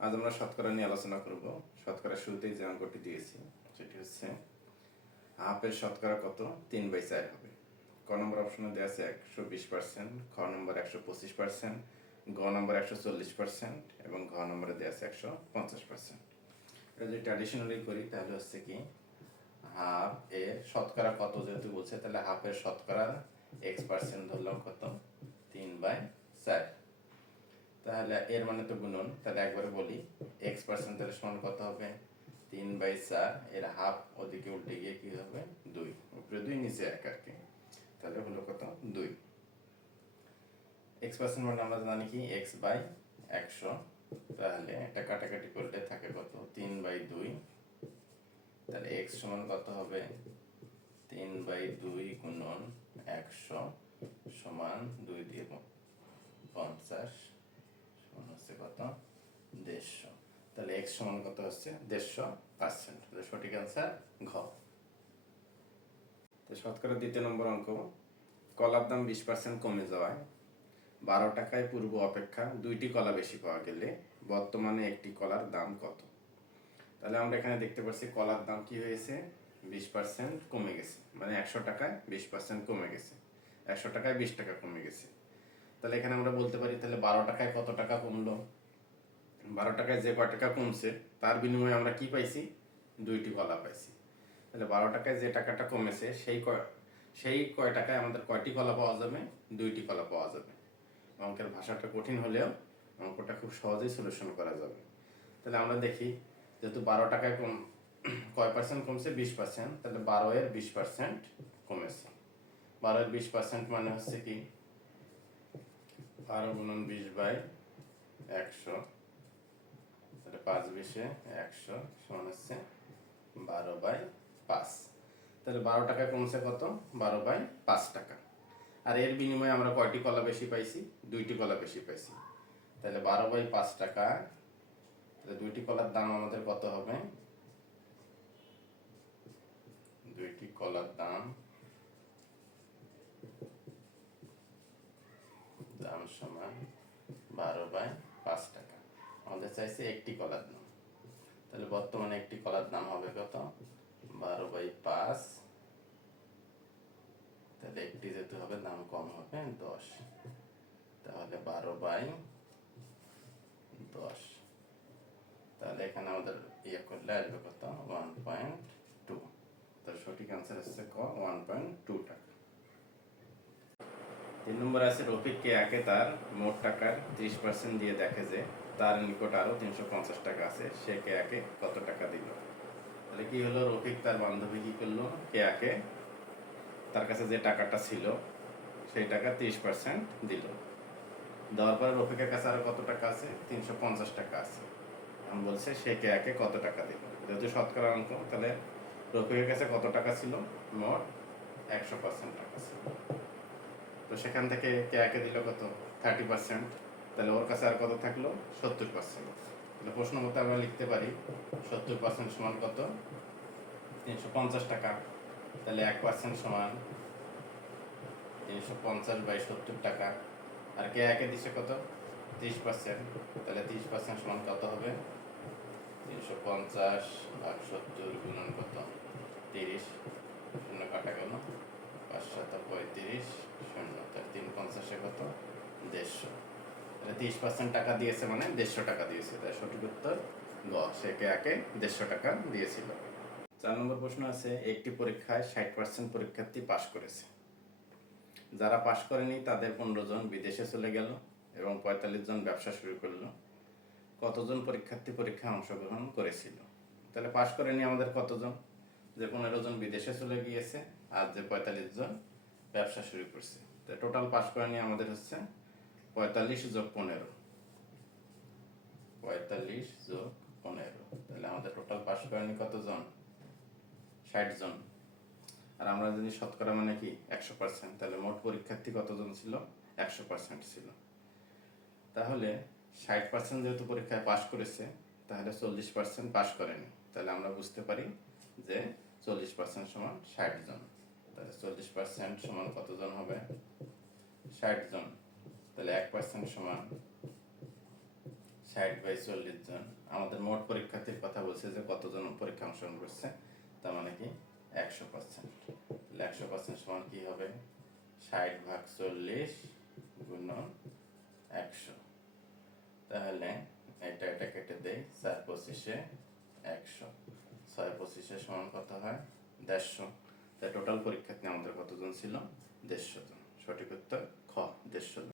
আজ আমরা শতকরা নিয়ে আলোচনা করব। শতকরা শুরুতেই যে অঙ্কটি দিয়েছি সেটি হচ্ছে হাফের শতকরা কত 3/4 হবে। ক নম্বর অপশনে দেওয়া আছে 120%, খ নম্বর 125%, গ নম্বর 140% এবং ঘ নম্বরে দেওয়া আছে 150%। এটা যদি ট্র্যাডিশনালি করি তাহলে হচ্ছে কি হাফ এর শতকরা কত যেহেতু বলছে তাহলে হাফের শতকরা x% ধরলাম কত 3/4। তাহলে এর মানে তো গুণন, তাহলে একবারে বলি x% তাহলে সমান কত হবে 3/4, এর হাফ ওদিকে উল্টে গিয়ে কি হবে 2, উপরে 2 নিচে 1 আর কি। তাহলে হলো কত 2। x% মানে আমরা জানি কি x/100, তাহলে এটা কাটাকাটি করলে থাকে কত 3/2। তাহলে x সমান কত হবে 3/2 গুণন 100 সমান 2 দিয়ে 50 সমান হচ্ছে কত 150। তাহলে x সমান কত হচ্ছে 150%। তাহলে সঠিক অ্যান্সার ঘ। তো শতকরা দ্বিতীয় নম্বর অঙ্ক, কলার দাম 20% কমে যাওয়ায় 12 টাকায় পূর্ব অপেক্ষা 2টি কলা বেশি পাওয়া গেলে বর্তমানে একটি কলার দাম কত? তাহলে আমরা এখানে দেখতে পাচ্ছি কলার দাম কি হয়েছে 20% কমে গেছে, মানে 100 টাকায় 20% কমে গেছে, 100 টাকায় 20 টাকা কমে গেছে। তাহলে এখানে আমরা বলতে পারি তাহলে 12 টাকায় কত টাকা কমলো? 12 টাকায় যে কয় টাকা কমছে তার বিনিময়ে আমরা কি পাইছি 2টি কলা পাইছি। তাহলে 12 টাকায় যে টাকাটা কমেছে সেই কয় টাকায় আমাদের কয়টি কলা পাওয়া যাবে 2টি কলা পাওয়া যাবে। অঙ্কের ভাষাটা কঠিন হলেও অঙ্কটা খুব সহজেই সলিউশন করা যাবে। তাহলে আমরা দেখি যেহেতু 12 টাকায় কয় পার্সেন্ট কমছে 20%, তাহলে 12 এর 20% কমেছে। 12 এর 20% মানে হচ্ছে কি 12 গুণন 20/100, তাহলে 5/20=100 সমান হচ্ছে 12/5। তাহলে 12 টাকায় কমছে কত 12/5 টাকা। আর এর বিনিময়ে আমরা কয়টি কলা বেশি পাইছি 2টি কলা বেশি পাইছি। তাহলে 12/5 টাকা, তাহলে 2টি কলার দাম আমাদের কত হবে 2টি কলার দাম সমান 12/5 টাকা। আমাদের চাইছে একটি কলার দাম, তাহলে বর্তমানে একটি কলার দাম হবে কত 12/5। তাহলে একটি যেতে হবে দাম কম হবে 10, তাহলে 12/10। তাহলে এখানে আমাদের ইয়ে করলে আসবে কত 1.2। তাহলে সঠিক অ্যান্সার হচ্ছে ক 1.2 টাকা। 3 নম্বরে আছে রফিককে একে তার মোট টাকার 30% দিয়ে দেখে যে তার নিকট আরো 350 টাকা আছে, সে কে একে কত টাকা দিল? তাহলে কি হলো রফিক তার বান্ধবী কি করলো কে একে তার কাছে যে টাকাটা ছিল সেই টাকা 30% দিল। দেওয়ার পরে রফিকের কাছে আরো কত টাকা আছে 350 টাকা আছে। আমি বলছে সে কে একে কত টাকা দিল। যেহেতু শতকরা অঙ্ক তাহলে রফিকের কাছে কত টাকা ছিল মোট 100% টাকা ছিল। তো সেখান থেকে কে একে দিল কত 30%, তাহলে ওর কাছে আর কত থাকলো 70%। তাহলে প্রশ্ন মতো আমরা লিখতে পারি 70% সমান কত 350 টাকা। তাহলে 1% সমান 350/70 টাকা। আর কে একে দিছে কত 30%, তাহলে 30% সমান কত হবে 350/70 গুণন কত 30, শূন্য কাটা গেল 5×7=35, শূন্য, তাহলে 3×50 কত 150। তাহলে 30% টাকা দিয়েছে মানে 150 টাকা দিয়েছে, তাই সঠিক উত্তর গ, সে কে একে 150 টাকা দিয়েছিল। 4 নম্বর প্রশ্ন আছে একটি পরীক্ষায় 60% পরীক্ষার্থী পাশ করেছে, যারা পাশ করেনি তাদের 15 জন বিদেশে চলে গেল এবং 45 জন ব্যবসা শুরু করলো। কতজন পরীক্ষার্থী পরীক্ষায় অংশগ্রহণ করেছিল? তাহলে পাশ করেনি আমাদের কতজন, যে 15 জন বিদেশে চলে গিয়েছে আর যে 45 জন ব্যবসা শুরু করছে। তো টোটাল পাশ করেনি আমাদের হচ্ছে 45 + 15, 45 + 15, তাহলে আমাদের টোটাল পাশ করেনি কতজন 60 জন। আর আমরা জানি শতকরা মানে কি 100%, তাহলে মোট পরীক্ষার্থী কতজন ছিল 100% ছিল। তাহলে 60% যেহেতু পরীক্ষায় পাশ করেছে তাহলে 40% পাশ করেনি, তাহলে আমরা বুঝতে পারি যে 40% সমান 60 জন। তাহলে 40% সমান কতজন হবে 60 জন। তাহলে 1% সমান 60/40 জন। আমাদের মোট পরীক্ষার্থীর কথা বলছে যে কতজন পরীক্ষা অংশগ্রহণ করছে, তার মানে কি 100%। তাহলে 100% সমান কি হবে? 60/40 গুণন 100। তাহলে এটা কেটে দেই, 4×25 100, 6×25 সমান কত হয়? 150। তাই টোটাল পরীক্ষার্থী আমাদের কতজন ছিল? 150 জন। সঠিক উত্তর খ, 150 জন।